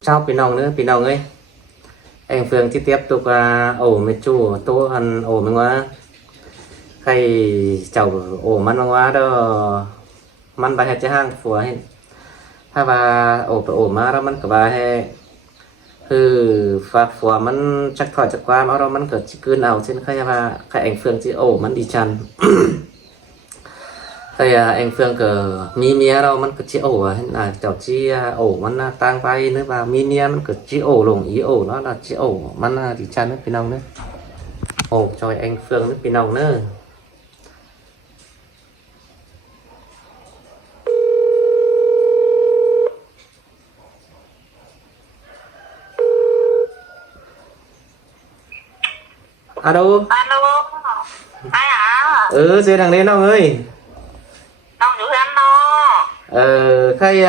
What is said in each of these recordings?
Chào pin nòng nữa, pin nòng ơi. Anh Phương chi tiếp tục ổ mệt chu tô ăn ổ mình quá. Khay chầu ổ mắn quá đó. Mắn bài hết cho hang phùa hết. Ha và ổ mà đó mắn cả bài hết. Và phùa mắn chắc thỏi chắc qua mà đó mắn cả chỉ cứ nào trên khay và khay anh Phương chỉ ổ mắn đi chăn. Khay anh Phương cờ mi mía đâu mắn cả chỉ ổ là cháu chi ổ mắn tang bay nữa và mi mía mắn cả chỉ ổ lồng ý ổ đó là chỉ ổ mắn đi chăn nữa pin nòng nữa. Ổ cho anh Phương nước pin nòng nữa. Alo. Alo, ai à? Dê thằng đến ông ơi. Ông chủ anh đó. Khay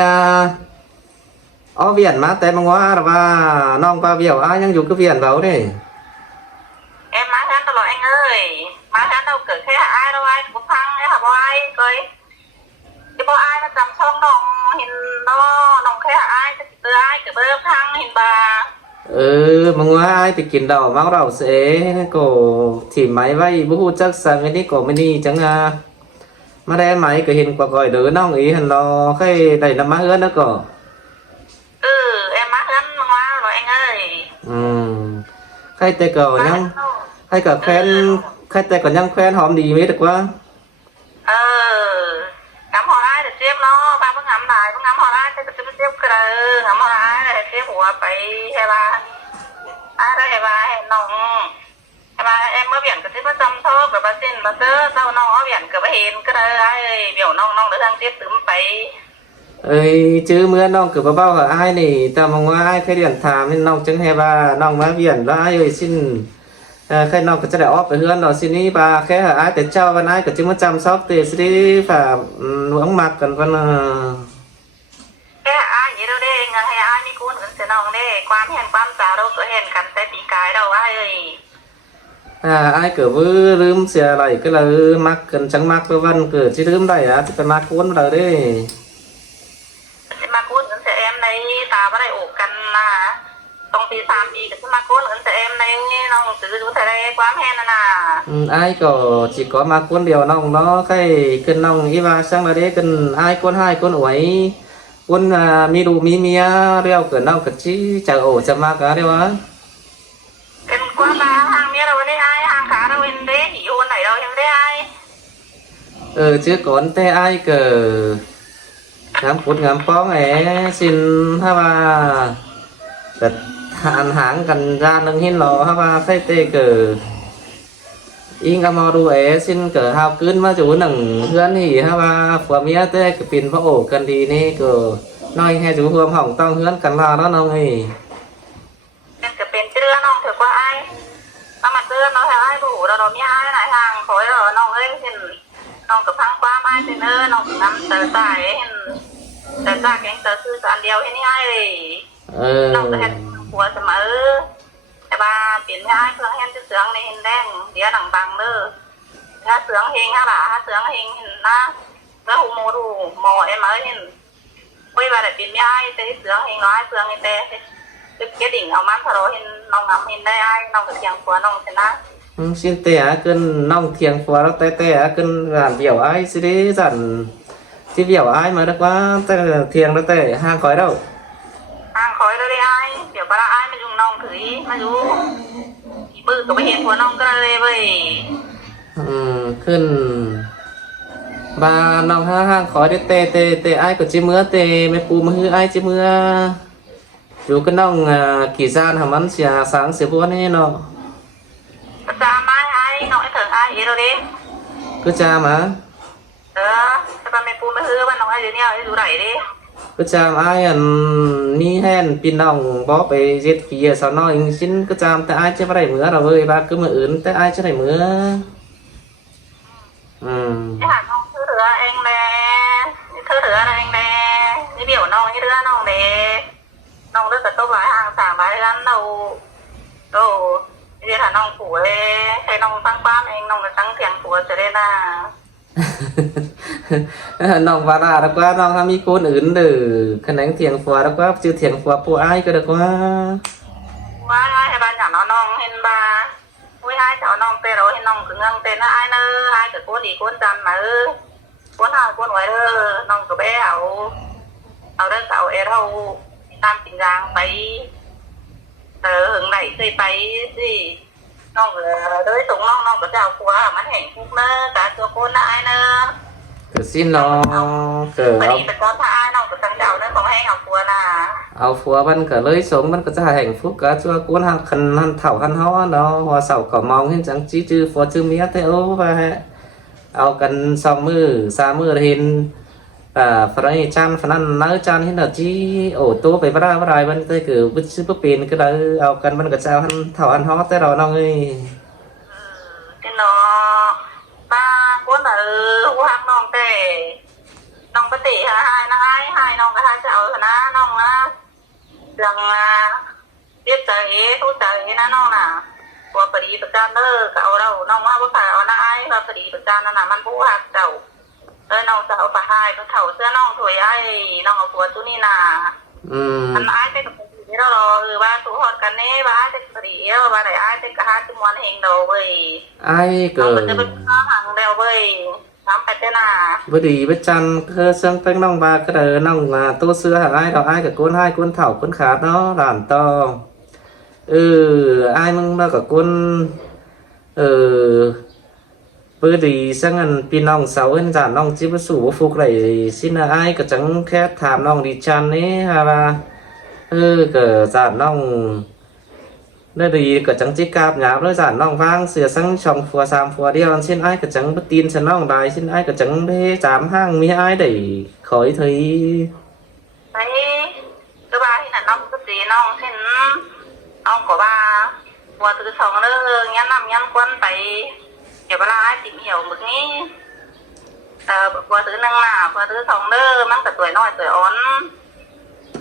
ở viện má tên bằng hóa và nong qua biểu ai nhưng dù cứ viện vào đây. Em má hắn đâu rồi anh ơi. Má hắn đâu cử thế ai đâu ai cũng thăng ấy hả bố ai cười. Chứ bố ai mà chăm xong nòng hình nó nòng thế hả ai từ ai cử bơ thăng hình bà. Bằng hóa ai thì kiến đầu máu đầu sẽ cổ thì máy vay bố hút chắc sang cái đi cổ mini chẳng mà đây máy cái hình quả gọi đỡ nong ý hình nó khay đầy năm má hơn nữa cổ. Em má hắn mà ngoa rồi anh ơi. Khay tê cầu nhăng khay cả khen khay tê còn nhăng khen hòm đi mới được quá. Ngắm họ ai để tiếp nó ba bước ngắm lại bước ngắm họ ai thì tiếp cái đời ngắm họ ai để tiếp của phải hay ba ai đây hay ba hay nòng hay ba em mới biển cái tiếp bắt chăm sóc rồi bà xin bà tớ đâu nòng ở biển cái bà hiền cái đời ai biểu nòng nòng để thằng tiếp tụm phải chứ mưa nong cứ bao ở ai này tao mong qua ai khai điện thảm nên nong chẳng hay ba nong má biển ba ai ơi xin khai nong cái để óp ở hơn nó xin đi ba khai ở ai để trao văn ai cái chứ mất chăm sóc thì xin đi phải nuống mặt cần văn cái ai vậy đâu đi hay ai mi cuốn vẫn sẽ nòng đi quan hèn quan trả đâu cửa hèn cắn tay tí cái đâu ai ơi ai cứ vư rướm xe lại cái là mắc cần chẳng mắc với văn cứ chỉ rướm đây á thì phải mắc cuốn vào đấy mà cuốn vẫn sẽ em đây ta vào đây ổ cắn là công ty làm gì cái mà cuốn vẫn sẽ em đây nó sử dụng thế đây quá hèn nè ai có chỉ có mắc cuốn điều nong nó cái cân nong ý và sang là đấy cần ai cuốn hai cuốn ủi cuốn mi đủ mi mía đeo cửa nong cực chí chờ ổ chờ mắc cá đeo á cái qua ba hàng mía đâu đấy ai hàng cá đâu bên đấy chỉ uốn này đâu nhưng đấy ai chứ còn thế ai cờ ngắm cút ngắm có ấy xin ha ba đặt hạn hãng cần ra nâng hin lò ha ba thấy tê cờ in cam mò đu ấy xin cờ hao cướn mà chú nằng hơn thì ha ba phù mía tê cái pin phá ổ cần đi nè cờ nói nghe chú hôm hỏng tao hơn cần là đó nông ấy cái pin chưa nông thử qua ai mà chưa nó hay ai đủ đâu mía ai lại hàng khối rồi nông ấy thì nông cứ phăng qua mai thì nữa nông ngắm tờ tài tờ tài cái tờ sư toàn điều thế này ai nông cái của sẽ mở cái ba biến hai phương hen cái sướng này hình đen đĩa đằng bằng nữa ha sướng hình ha là ha sướng hình na nó hù mồ em mới hình quay vào để biến hai cái sướng hình nó hai sướng như thế cái đỉnh ở mắt thôi hình nông ngắm hình đây ai nông cái tiếng của nông thế na xin tè cân nông thiêng phù nó tè cân làm biểu ai sẽ đi dần chứ biểu ai mà được quá thiêng nó tè hàng khói đâu hàng khói đây ai kiểu bà ai mà dùng nông thử ý mà dùng bự có hiện của nông cái này vậyขึ้นbà nông hàng khói đấy tè ai có chỉ mưa tè mấy phù mà hư ai chỉ mưa dù cái nông kỳ gian hàm ăn xìa sáng xìa buôn ấy nó cha mai ai nói thử ai vậy đâu đi cứ cha mà ba mẹ phù mà hư bạn nói ai gì nhá dù đẩy đi cứ chạm ai mi hen pin đồng bó về giết kia sau nó xin cứ chạm tới ai chứ phải mưa rồi ơi ba cứ mưa ướn tới ai chứ phải mưa cái hạt không thứ nữa anh nè thứ nữa này anh nè cái biểu nông như đứa nông để nông rất là tốt lại hàng sản bài gắn đầu đồ như là nông phủ hay nông tăng ban anh nông là tăng thiền phủ trở nên là น้องว่าแล้วก็น้องถ้ามีคนอื่นหรือขนังเถียงฟัวแล้วก็ชื่อเถียงฟัวผู้อ้ายก็ได้ว่า ว่าให้บ้านอย่างน้องเห็นบ้าอุ้ยให้เจ้าน้องเตะเราเห็นน้องถึงเงินเตะนะไอ้เนอให้กับคนอีกคนจันมาคนหาคนไว้น้องก็ไปเอาเรื่องเอาเราตามกินยางไปหึงไหนเคยไปสิน้องโดยตรงน้องก็จะเอาครัวมันแห่งคุกเนอการตัวคนนะไอ้เนอ ก็สิ้นน้องเกิด พอดีเป็นก้อนผ้าน้องก็ตั้งเดาเรื่องของให้เอาครัวนะ เอาฟัวมันก็เลยสมมันก็จะแห่งฟุกก็ชัวกุนหันคันหันเถ่าหันเฮาเนาะหัวเสาก็มองเห็นจังจี้จื้อฟัวจื้อเมียแต่โอ้ว่าเอากัน2 มื้อ3 มื้อเห็นฝรั่งจันฝรั่งน้าจันเห็นดอกจี้โอ้ตัวไปบ่ได้บ่ได้มันแต่คือบ่ซื้อบ่เป็นก็ได้เอากันมันก็จะเอาหันเถ่าหันเฮาแต่เราน้องเอ้ย cái nó ba cuốn là hoặc non tệ non có tỷ hai nó hai non cái hai chậu nó non á rằng biết tới thu tới nó non nè qua phải đi bật ra nữa cậu đâu non á có phải ở nó ai và phải đi bật ra nó làm ăn vũ hạt chậu ơi non chậu phải hai cái thầu xưa non tuổi ai non ở của tôi nè anh ai cái cái đó rồi ba tụ họpกันนี่ba cái gì ba này ai cái cả hai cái món hình đầu vậy ไอ้เกิด จะเป็นhàng đeo vậyทำไปเป็นอ่ะ บ่ดีบ่จันคือเซิงเป็นน้องบาก็เด้อน้องตัวเสื้อหาอ้ายดอกอ้ายกับคนให้คนเฒ่าคนขาดเนาะหลานต่ออ้ายมึงมากับคนปื้อดีสังอันพี่น้องเสาเอิ้นจานน้องจิบ่สู้บ่ฟุกได้สินะอ้ายก็จังแค่ถามน้องดีจันนี่ฮะว่าก็จานน้องได้ดีก็จังจิกราบหยาบเลยจานน้องวางเสือสังช่องฟัว3ฟัวเดียวเช่นอ้ายก็จังบ่ตีนซะน้องได้เช่นอ้ายก็จังได้จามห้างมีอ้ายได้ขอยthấy thấy thứ ba thì là nông cái gì nông xin nông của ba qua từ sòng nữa nhắn năm nhắn quân phải kiểu ba ai tìm hiểu một nghĩ qua từ năng nào qua từ sòng nữa mang cả tuổi nói tuổi ón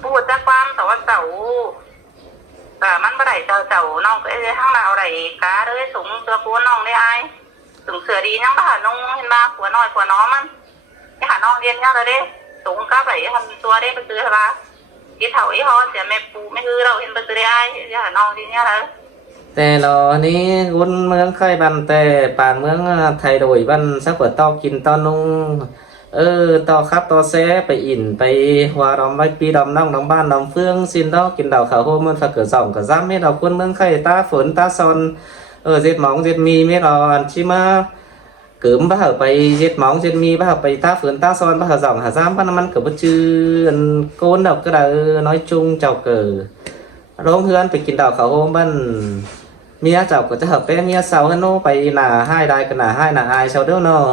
bu chắc quan tàu tàu và mang cái đẩy tàu tàu nông cái hang nào đẩy cá đấy súng cho cuốn nông đấy ai súng sửa đi nhắn ba nông hiện ba của nói của nó man cái hả nông điên nhau rồi đấy súng cá bảy hầm tua đấy bây giờ ba cái thầu ấy ho sẽ mẹ phụ mẹ hư đâu hiện bây giờ ai cái hả nông đi nhau rồi แต่รอนี้วุ้นเมืองเคยบันแต่ป่านเมืองไทยโดยบันสักว่าต่อกินต่อนุ่งต่อครับต่อแซ่ไปอินไปหัวดอมไว้ปีดอมน้องน้องบ้านน้องเฟืองสินดอกกินดาวขาวโฮมันฝักเกิด2กับ3เม็ดดอกคนเมืองไข่ตาฝนตาซอนเจ็ดหมองเจ็ดมีเม็ดอ่อนชิมาเกิมบ้าไปเจ็ดหมองเจ็ดมีบ้าไปตาฝนตาซอนบ้า2หา3บ้านมันเกิดบ่ชื่อโกนดอกก็ได้น้อยจุงเจ้าเกิดร้องเฮือนไปกินดาวขาวโฮมันเมียเจ้าก็จะหับไปเมียสาวฮันโนไปหน้าให้ได้กันหน้าให้หน้าอายเชาเด้อเนาะ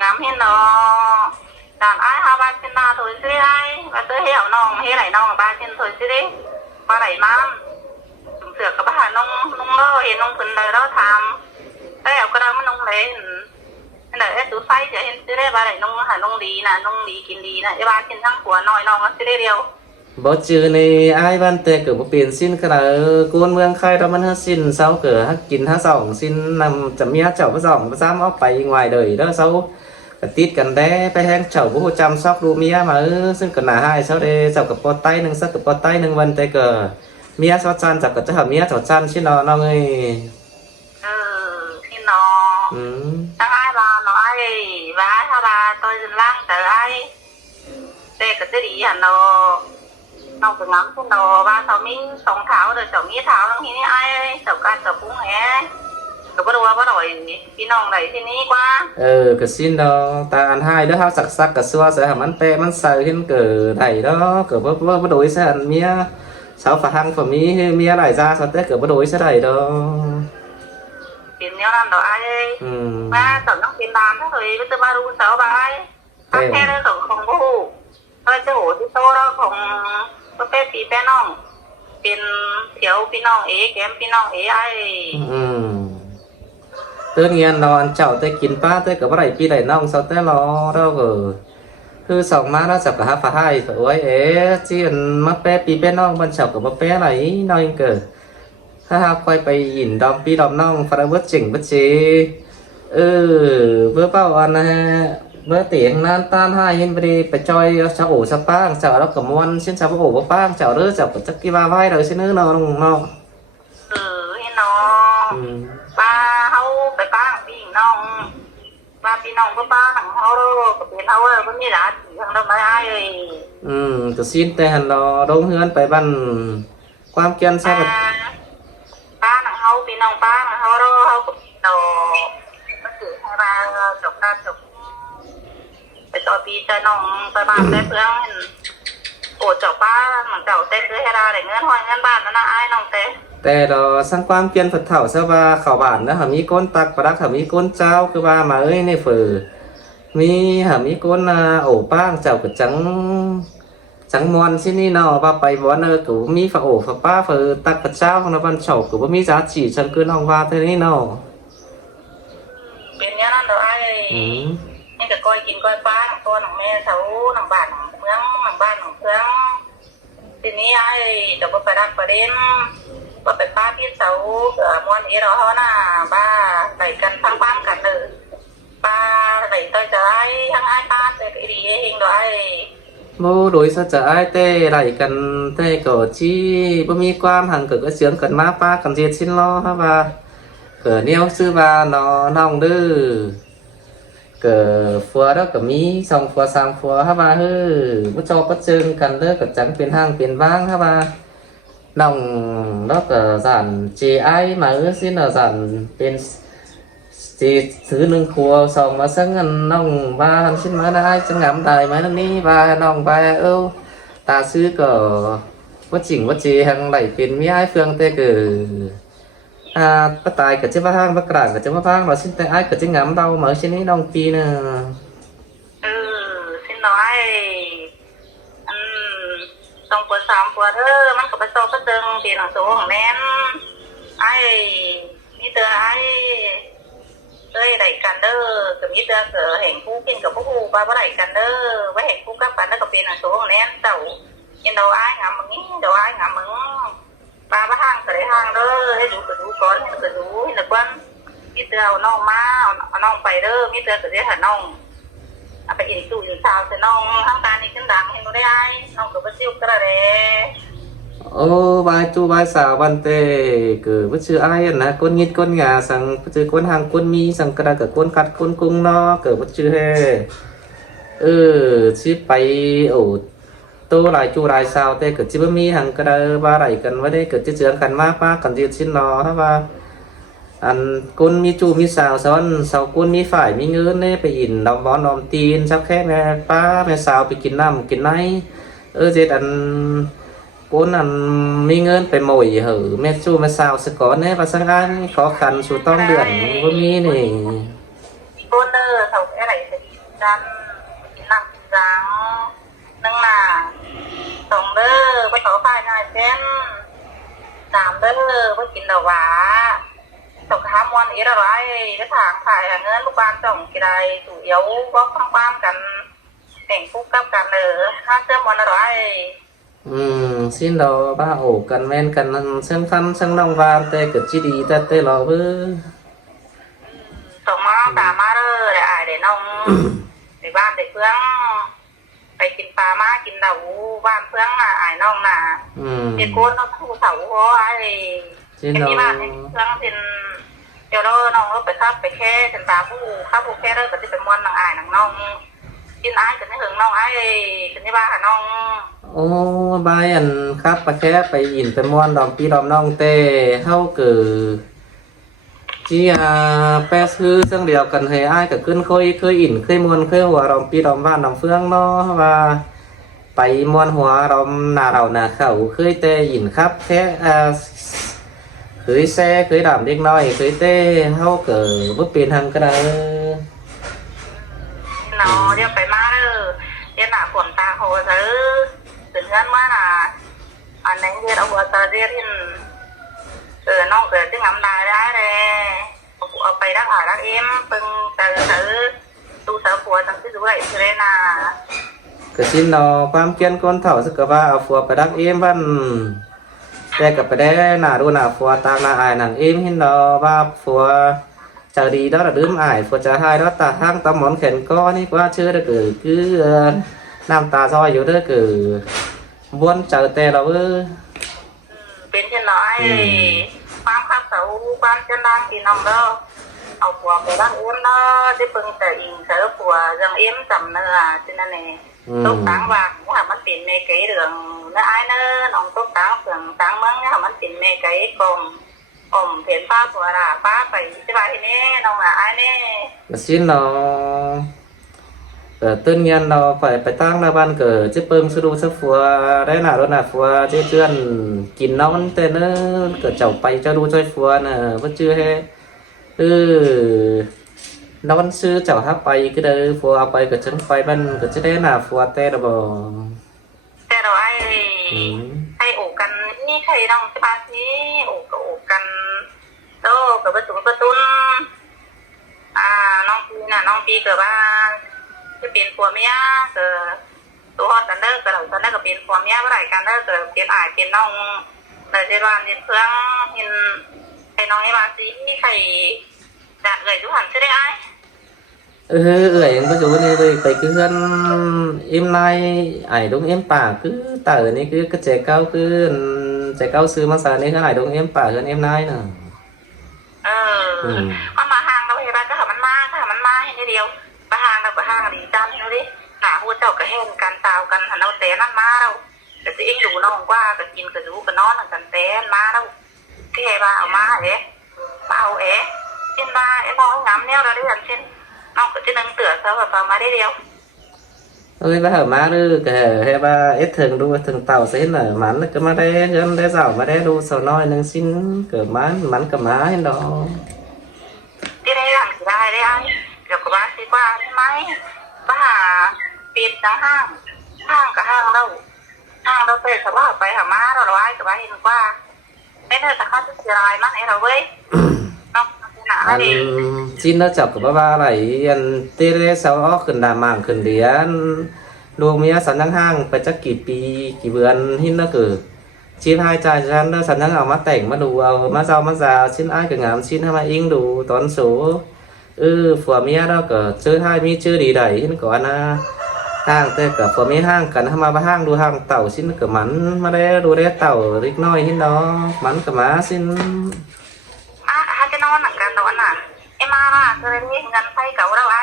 ngắm hết nó đàn ai hai ba trên na thôi chứ ai và tới hiểu nong hết này nong ba trên thôi chứ đi ba đẩy mam chúng sửa các bạn nong nong đó hiện nong phần đời đó tham cái ở cái đó mới nong lấy để em tụt say chứ hiện chứ đấy ba đẩy nong hà nong đi nè nong đi kín đi nè ba trên thang của nồi nong nó chứ đấy điều บ่จือในอ้ายบ้านแต่เกิดบ่เปลี่ยนสิ้นก็ได้กวนเมืองไข่เรามันเฮาสิ้นเซาเกิดฮักกินหาสองสิ้นนำจะเมียเจ้าบ่สองบ่ซ้ำเอาไปngoài đờiเด้อเซาก็ติดกันแด้ไปแฮงเจ้าบ่ฮู้จำซอกดูเมียมาซึ่งก็น่าหายเซาเด้เจ้ากับปอไต้นึงซักกับปอไต้นึงวันแต่ก็เมียซอจันจักก็จะหาเมียเจ้าจันสิเนาะน้องเอ้ย thì nó đang ai ba nó ai và ai hai ba tôi dừng lang tới ai để cái gì hả nó phải ngắm trên đầu ba cháu mình sống tháo rồi cháu nghĩ tháo nó như ai cháu ca cháu cũng nghe cháu có đồ bắt đổiพี่น้องไหนที่นี่กว่าก็สิ้นดอกตาอันให้เด้อเฮาสักก็ซัวใส่ให้มันแปะมันใส่เห็นเกิดได้ดอกก็บ่โดยซะอันเมียสาวฝรั่งฝมีเมียหลายจ้าซะแต่ก็บ่โดยซะได้ดอก tiền nhau năm đó ai ba cháu nó tiền bàn thôi bây giờ ba ru cháu ba ai các xe đó cháu không có hủ thôi chứ hủ chứ tô đó không có phép tí bé nong tiền thiếuพี่น้องเอ๋แกมพี่น้องเอ๋ไอ้ ตื่นเงียนนอนเจ้าแต่กินป้าแต่กับอะไรพี่ได้น้องเสาแต่รอเราก็คือสองมาแล้วจับกับฮาฟ้าให้สวยจีนมาแปะปีแปะน้องบันเฉากับมาแปะไหนน้อยเกิดถ้าหากไปอินดอมปีดอมน้องฟาร์เวิร์ดเจ๋งบัดเจ bữa bao anh bữa tiện nan tan hai hin đi phải chơi cháu ổ sắp bang cháu nó cầm món xin cháu ổ bắp bang cháu đứa cháu chắc kia ba vai rồi xin nữa nó nó thì nó ba hâu phải ba bị nong ba bị nong ba thằng hâu đâu cái biển hâu rồi có như là chỉ thằng đâu mà ai rồi tôi xin tên nó đông hơn phải ban quan kiên sao ba thằng hâu bị nong ba thằng hâu đâu hâu đầu nó chỉ hai ba chục ta chụcไปต่อปีจะน้องไปบ้านได้เพื่อนโอ้เจ้าป้าเหมือนเจ้าเต้นด้วยให้เราได้เงินห้อยเงินบ้านนั่นนะไอ้น้องเต้แต่เราสร้างความเพียรฝัดเถ่าซะว่าข่าวบ้านนะหามีก้นตักประดักหามีก้นเจ้าคือว่ามาเอ้ยในฝือมีหามีก้นโอ้ป้างเจ้าก็จังมวนที่นี่เนาะว่าไปวันกูมีฝาโอ้ฝาป้าฝือตักกับเจ้าของเราบันเฉากูว่ามีgiá trịฉันคือน้องว่าเท่านี้เนาะเป็นอย่างนั้นเดี๋ยวไอ้นี่ก็ก้อยกินก้อยป้าตัวหนังแม่เสาหนังบ้านหนังเมืองหนังบ้านหนังเมืองทีนี้ไอ้เดี๋ยวไปรักประเด็นว่าไปป้าพี่เสามวนอีเราเขาน่ะบ้าไหลกันทั้งบ้านกันเลยป้าไหลต่อยจะไอ้ทั้งไอ้ป้าแต่ก็ดีเองเดี๋ยวไอ้โมโดยสัจจะไอ้เต้ไหลกันเต้ก็ชี้บ่มีความห่างเกิดก็เสียงกันมาป้ากันเจียดชิ้นล้อฮะว่าเกิดเนี้ยซื้อมาน้องดื้อเกิดฟัวแล้วก็มีสองฟัวสามฟัวฮะว่าเฮ้ยผู้ชอบก็เจอกันเด้อก็จังเป็นห้างเป็นบ้างฮะว่าน้องแล้วก็สั่นจีไอมาสิน่ะสั่นเป็นจีถือหนึ่งครัวสองมาสั่งกันน้องบ้านชิ้นมาได้จังงามได้มาตรงนี้บ้าน้องบ้าตาซื้อก็ว่าจริงว่าจีหังไหลเป็นมีไอเฟืองเต้เกิดbắt tài cả chiếc vang bắt cản cả chiếc vang nó xin tay ai cả chiếc ngắm đâu mà trênนี้น้องปีnè xin nói trong cuộc sống của thơมันก็ไปโตก็ตึงปีหนังสูงของแม่นไอ้มีเตือไอ้เอ้ยไหลกันเด้อกับมีเตือเสือแห่งผู้กินกับผู้ปลาไหลกันเด้อไว้แห่งผู้กับกันแล้วกับปีหนังสูงของแม่นเต่ายินđầu ai ngắmมึงđầu ai ngắmมึงba bác hàng cái hàng đóให้ดูก็ดูก่อนก็ดูนะกวนมีเตือเอาน้องมาเอาน้องไปเด้อมีเตือก็จะหาน้องเอาไปอินตู้อินซาวจะน้องทางการนี่ขึ้นดังให้หนูได้น้องก็ไปซิ่วกระเดบายจูบายสาววันเต้คือว่าชื่อไอ้นะก้นยิดก้นงาสั่งชื่อก้นหางก้นมีสั่งกระดาษกับก้นกัดก้นกุ้งเนาะเกิดว่าชื่อเฮ้ชื่อไปตัวลายจูลายsaoเต้เกิดจิบมีหังกระดาบาไหลกันว่าได้เกิดจะเจือกันมากป้ากันยืดชิ้นนอฮะว่าอันก้นมีจูมีสาวซ้อนสาวก้นมีฝ่ายมีเงินเน่ไปอินดอมบอลดอมตีนชักแค่แม่ป้าแม่สาวไปกินน้ำกินไหนเจ็ดอันก้นอันมีเงินไปหมอยเหอะแม่จูแม่สาวสกอเน่ภาษาอังกฤษขอขันสู่ต้องเดือนว่ามีนี่ก้นเขาแค่ไหนจะกินกันกินน้ำกินจังนั่งน่ะสองเด้อไปขอฝ่ายนายเส้นสามเด้อไปกินดอกหวาสองข้ามวันอีอะไรไปถางฝ่ายเงินลูกบ้านจ่องกี่ใดสู่เอี้ยวก็ข้างบ้านกันแต่งคู่กับกันเลยห้าเสื้อมันอะไรxin đó ba ổ cần men cần xem khăn sang đông vàng tê cực chi đi ta tê lò bơ tổng mà bà má đó để ai để nông để ban để phươngไปกินปลามากินเหล่าบ้านเพื่อนน่ะไอ้น้องน่ะเด็กโกนน้องคู่เสาหัวไอ้เป็นที่บ้านเพื่อนเป็นเดี๋ยวเราน้องเราไปข้าไปแค่เป็นตาผู้ข้าผู้แค่เราก็จะเป็นมวนนางไอ้นางน้องกินไอ้กันให้ถึงน้องไอ้เป็นที่บ้านน้องบายอันครับไปแค่ไปอินไปมวนดอมปีดอมน้องเต้เฮาเกิดจีแปะซื้อเรื่องเดียวกันให้อ้ายกับขึ้นเคยอินเคยมวนเคยหัวรอมปีรอมบ้านรอมเฟืองเนาะว่าไปมวนหัวรอมนาเรานาเขาเคยเตะอินครับแค่เคยแซ่เคยดำเด็กน้อยเคยเตะเฮาเกิดว่าเป็นทางกระไดเนาะเดี๋ยวไปมาเดี๋ยวหน้าฝนตาโหซื้อถึงเงินมาน่ะอันไหนเรียนเอาหัวตาเรียนน้องเกิดที่งำได้เลยเอาไปรักษารักเอ็มปึงตูเสือผัวจังที่ดูไรเลยนะก็ชินเนาะความเกียนก้นเถ่าสักว่าเอาผัวไปรักเอ็มบ้านแต่กับไปได้หน้าดูหน้าผัวตามหน้าอายหนังเอ็มหินเนาะว่าผัว chờ đi đó là đứa ải phật trả hai đó ta hang ta món khen con ấy quá chưa được cứ nam ta soi vô đó cứ buôn chờ tè đâu ư เป็นเช่นน้อยความขับเสาความเจริญที่น้องเด้อเอาผัวไปบ้านอ้วนเด้อได้เพิ่งแต่อิงเสือผัวยังเอ็มจำเนื้อที่นั่นเองตุ๊กตังว่าว่ามันเป็นเมไก่เรื่องน้าไอ้เนื้อน้องตุ๊กตังเสื่องตังมึงเนี่ยมันเป็นเมไก่กลมเห็นป้าผัวด่าป้าไปที่บ้านที่นี่น้องไอ้เนี่ย xin nó tất nhiên nó phải tăng là ban cờ chứ bơm sư đu sắp phùa đấy là đó là phùa chứ chưa kín nó vẫn tên nó cờ chậu bay cho đu chơi phùa nè vẫn chưa he nó vẫn sư chậu hấp bay cái đây phùa bay cờ chân bay ban cờ chứ đấy là phùa tê là bò แต่เราไอ้โอกันนี่ใครน้องที่บ้านนี้โอกันโตกับประตูน้องปีน่ะน้องปีเกิดว่าจะเป็นผัวเมียเกิดตัวฮอตกันเด้อเกิดเราตอนนั้นก็เป็นผัวเมียเมื่อไหร่กันเด้อเกิดเป็นอายเป็นน้องในเจริญเรียนเพื่อนเห็นไอ้น้องในบ้านนี้มีใครจัดเลยทุกหันใช่ได้ไอ้ ơi ví dụ như đây cái hơn em nay ảnh đúng em bà cứ tờ này cứ cái trẻ cao sư mà sao này cái này đúng em bà hơn em nay nè มันมาห่างเราเห็นไหมก็หามันมาเห็นเดียวมาห่างเราก็ห่างดีจังดูดิหนาหัวเจ้าก็เห็นกันตาวกันหันเอาเตะนั่นมาเราแต่จะเองดูน้องว่าก็กินก็ดูก็นอนกันเตะมาเราที่เฮบ้าเอามาเอ๊ะมาเอาเอ๊ะเช่นว่าไอ้มองงามเนี่ยเราได้ยันเช่นน้องก็จะนึงเตือนเขาแบบมาได้เดียว ơi bà hở má đưa cái hay bà ít thường đu thường tàu sẽ nở mắn cái má đế hơn đế rào má đế đu sầu nói nâng xin cỡ mắn cỡ má hết đó ที่ได้หลังสิได้ได้เดี๋ยวก็ว่าสิว่าใช่ไหมบ้าปิดทั้งห้างกับห้างเราเปิดสว่าไปหามาเราไว้กับว่าเห็นว่าไม่ได้แต่ข้าจะเสียรายมันไอ้เราเว้ยน้องหนา anh ดี xin nó chọc của bà này anh tê đế sau khẩn đà mảng khẩn điên luôn mía sẵn năng hang phải chắc kỳ pi kỳ vườn hin nó cử xin hai trai gian đó sẵn năng ao mắt tỉnh mắt đủ ao mắt rau mắt già xin ai cứ ngắm xin hai mai in đủ toán số phùa mía đó cỡ chơi hai mi chơi đi đẩy hin có anh hang tê cả phùa mía hang cần hai ba hang đu hang tàu xin cỡ mắn mà đế đu đế tàu rít nói hin đó mắn cỡ má xin จะนอนหนังกันนอนน่ะไอ้มาล่ะคือเรื่องเงินไฟเก่าเราไอ้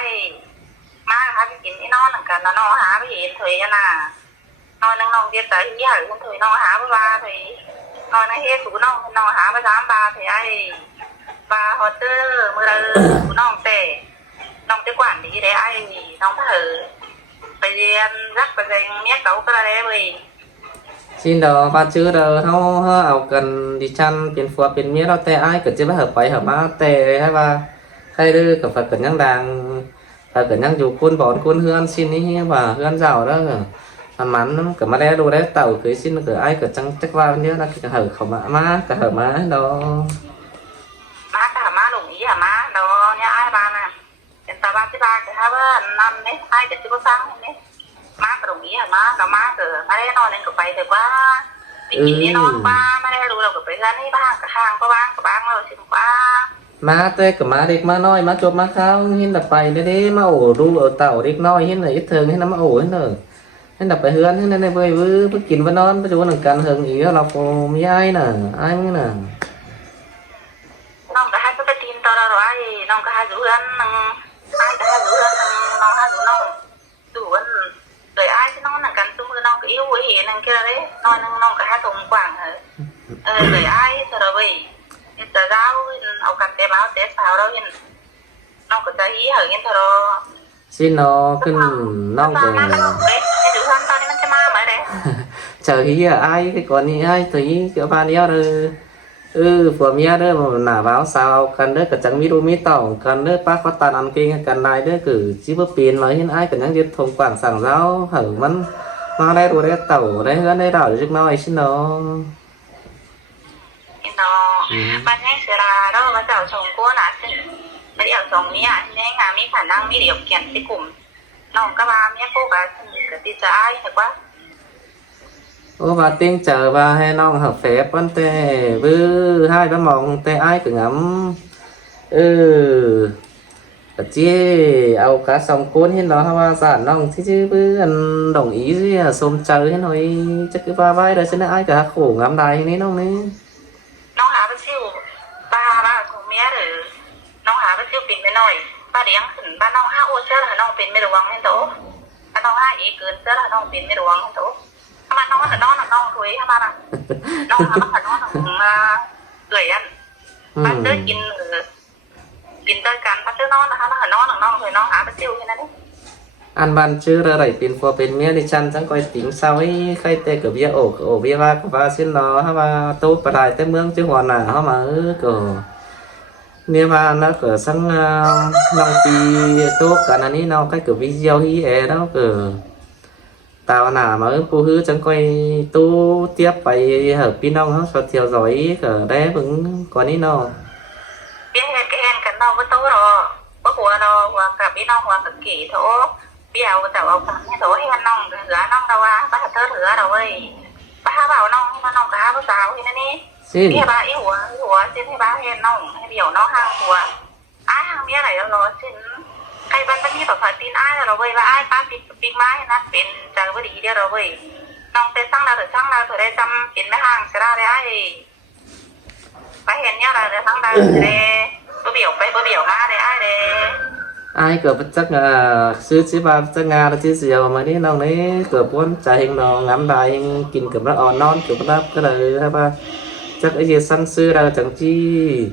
มาค่ะพี่กินไอ้นอนหนังกันนอนหาไปเห็นเถยน่ะนอนน้องเดียวแต่ที่หาคุณเถยนอนหาไปว่าเถยนอนในเฮสูน้องหาไป3 บาทเถยไอ้บาฮอตเตอร์มือเราน้องแต่น้องจะกวนดีได้ไอ้น้องเถยไปเรียนรักไปเรียนเนี้ยเก่าก็ได้เลย xin đó ba chữ đó thâu ao cần đi chăn tiền phùa tiền mía đó tè ai cần chứ bắt hợp bảy hợp ba tè hay ba hay đưa cả phật cần nhang đàng phật cần nhang dù cuốn bón cuốn hương xin ý và hương giàu đó mắn cả má đe đồ đấy tàu cưới xin cả ai cả trắng chắc vào nhớ là cái hở khẩu má cả hở má đó má cả má đồng ý hả má đó nha ai ba nè hiện tại ba cái hai năm đấy ai để chưa sang đấy má cả đồng ý hả má cả má đấy ngon nên cả phải được quá vì chỉ ngon quá má đây đủ đâu cả phải ra đấy ba cả hàng có ba cả ba rồi xin quá má tê cả má địch má nói má chụp má khao hin là phải đấy đấy má ổ đu ở tàu địch nói hin là ít thường hin là má ổ hin rồi hin là phải hươn hin này bây vừa kín vẫn non bây giờ nó cần hưởng ý là có mi ai nè ai mới nèน้องก็ให้ไปตีนตลอดว่าน้องก็ให้ดูกันaiก็ให้ดูกันน้องให้ดูน้องดูกันเลยaiที่น้องนั่งกันซุ้มมือน้องก็อิ่วเห็นนั่งแค่เลยน้องก็ให้ตรงกว้างเลยaiสระเว้ยแต่เราเอากันเตะบ้าเตะสาวเราเห็นน้องก็จะอีเหยเห็นเธอ xin nóขึ้นน้อง ต เล อน ย นั้นไอ้ดูกันตอนนี้มันจะมาไหมเด้ chờ hí ai cái con đi ai thấy kiểu ba đéo rồi phù mía đó mà nả báo sao cần đấy cả chẳng mi đu mi tỏng cần đấy bác có tàn ăn kinh cần này đấy cử chỉ bước tiền nói hiện ai cần nhắc diệt thông quảng sảng giáo hở mắn mà đây đồ đấy tàu đấy gần đây đảo được nói xin nó มันให้เสียราแล้วมาเจ้าชงกู้นะซึ่งแล้วเดี๋ยวชงนี้อ่ะที่งานมีผ่านนั่งมีเดี๋ยวเขียนที่กลุ่มน้องก็มาเมียกู้กับติจ่ายแต่ว่า ô và tiếng chờ và hay non hợp phép vấn tê vư hai ba mong tê ai cứ ngắm แต่เจ๊เอาcả sòng cuốn hết đó hoa sản nong thế chứ với anh đồng ý gì à xôm chơi hết nói chắc cứ ba vai rồi xin ai cả khổ ngắm đài thế này nong này น้องหาไปซิวบ้าบ้าของเมียหรือน้องหาไปซิวปิ่นไปหน่อยบ้าเลี้ยงขึ้นบ้านน้องห้าโอเชื่อแล้วน้องปิ่นไม่ระวังให้โตบ้านน้องห้าอีเกินเชื่อแล้วน้องปิ่นไม่ระวังให้โตทำไมน้องถึงน้องน้องคุยทำไมล่ะน้องทำมาน้องถึงมาเกยอันบ้านเจอกินกินเจอกันบ้านเจอน้องนะคะแล้วน้องเคยน้องหาไปซิวแค่นั้นเอง ăn ban chưa ra đẩy tiền phò tiền mía đi chăn chẳng coi tính sao ấy khai tê cửa bia ổ bia ba của ba xin nó ha ba tốt bà đài tới mương chứ hoàn à ha mà cửa mía ba nó cửa sang nông tì tốt cả này nó cái cửa video hi é đó cửa tao nà mà cô hứa chẳng coi tu tiếp phải hợp pin nông nó cho theo dõi cửa đấy vẫn còn ý nó เบี้ยแกนกันน้องก็โตรอก็หัวรอหัวกับพี่น้องหัวกับกี่โถเบี้ยวแต่เอาฟังให้โถให้น้องเหลือน้องเราว่าป้าเธอเหลือเราเว้ยป้าเบาน้องให้มาน้องกับผู้สาวที่นั่นนี่ xin เบี้ยบ้าอีหัวเส้นให้บ้าให้น้องให้เบี้ยวน้องห่างหัวอ้ายห่างเบี้ยไหนแล้วรอเส้นใครบ้านนี้ต่อสายตีนอ้ายเราเว้ยว่าอ้ายป้าปิดไม้นะเป็นใจว่าดีเดียวเราเว้ยน้องเป็นช่างเราถือช่างเราถือได้จำเป็นไม่ห่างจะได้เลยไอ้ไปเห็นเนี่ยเราเลยช่างเราเลยบเบี่ยวไปบเบี่ยวมาเลยไอ้เลย ai cửa chắc là sư chỉ ba chắc nga là chỉ diều mà đi nào đấy cửa bốn trái hình nó ngắm đài hình kín cửa nó on non cửa nó cái lời hai ba chắc cái gì săn sư là chẳng chi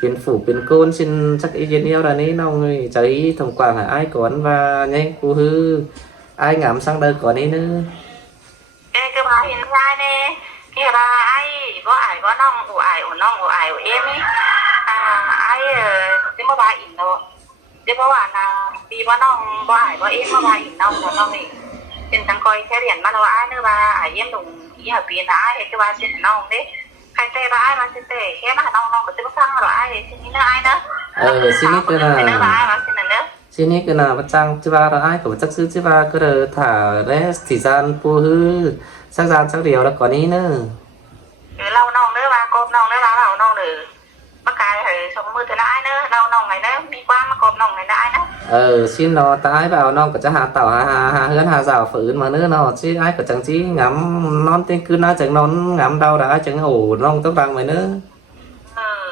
phiền phủ phiền côn xin chắc cái gì yêu là đấy nào người cháy thông quảng là ai còn và nhanh cô hư ai ngắm sang đây còn đấy nữa เอ้ก็พาเห็นยายเนี่ยแค่ว่าไอ้ก็อายก็น้องอูอายอูน้องอูอายอูเอ็มนี่ไอ้ที่มาบาอินเนาะที่เพราะว่านะปีว่าน้องบ่อายบ่เอ็มมาบาอินน้องน้องนี่เป็นจังคอยแค่เรียนมาแล้วไอ้เนื้อว่าไอ้เอ็มลงอีหาปีนะไอ้ก็ว่าเช่นน้องเด้ใครเตะว่าไอ้มาเตะแค่มาน้องก็จะมาฟังเราไอ้ที่นี่เนื้อไอ้เนาะ xin ít cái เนื้อ là ว่าไอ้มาเช่นนั้นเนาะ xin ít cái là bắt trang chứ ba là ai của chắc sư chứ ba cứ là thả đấy thì gian cô hư sắc gian sắc điều là còn ý nữa เราน้องเนื้อว่ากบน้องเนื้อว่าเราน้องหรือมากายให้สมมือถือได้เนื้อเราน้องไงเนื้อมีความมากบน้องไงได้เนาะ xin nó tái vào non của cha hà tảo hà hơn hà rào phử mà nữa nó chứ ai của chẳng chí ngắm non tên cứ nó chẳng non ngắm đau đã chẳng ổ non tóc bằng mày nữa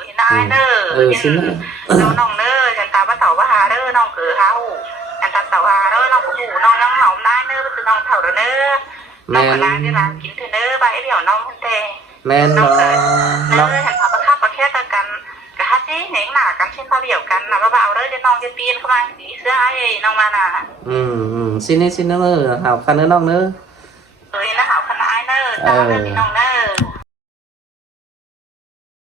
เห็นได้เนื้อ xin น้องน้องเนื้อฉันตาบ้าเต่าบ้าหาเนื้อน้องคือหาหูฉันตาเต่าหาเนื้อน้องกูหูน้องยังหอมได้เนื้อเป็นน้องเต่าเนื้อน้องร้านที่ร้านกินเธอเนื้อใบเดี่ยวน้องเตะ men น้อง nó เนื้อฉันตาบ้าข้าประแค่ตะกันกะฮัซี่เหน่งหนากันเช่นเท่าเดี่ยวกันนะบ้าเบาเนื้อจะน้องจะปีนเข้ามาสีเสื้อไอ้น้องมาน่ะ xin đi xin nữa hào khăn nữa non nữa นะหาวคณะไอ้เนื้อจ้าเนื้อพี่น้องเนื้อ